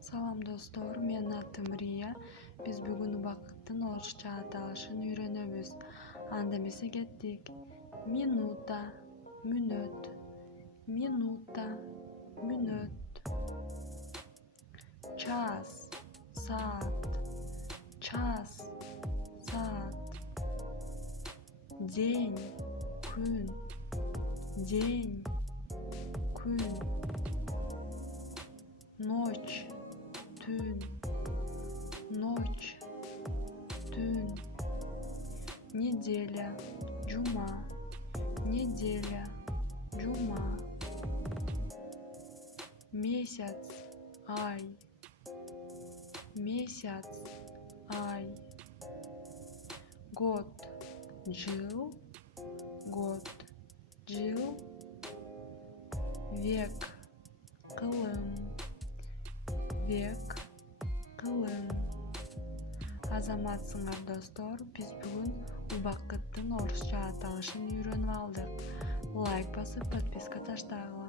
Салам достор, менин атым Рия. Биз бүгүн убакыттын орусча аталышын үйрөнөбүз. Анда эмесе кеттик. Минута, мүнөт. Минута, мүнөт. Час, саат. Час, саат. День, күн. День, күн. Ночь, түн. Ночь, түн. Неделя, жума. Неделя, жума. Месяц, ай. Месяц, ай. Год, жыл. Год, жыл. Век, кылым. Век, кылым. Азаматсыңар достор, биз бүгүн убакыттын орусча аталышын үйрөнүп алдык. Лайк басып, подписка таштагыла.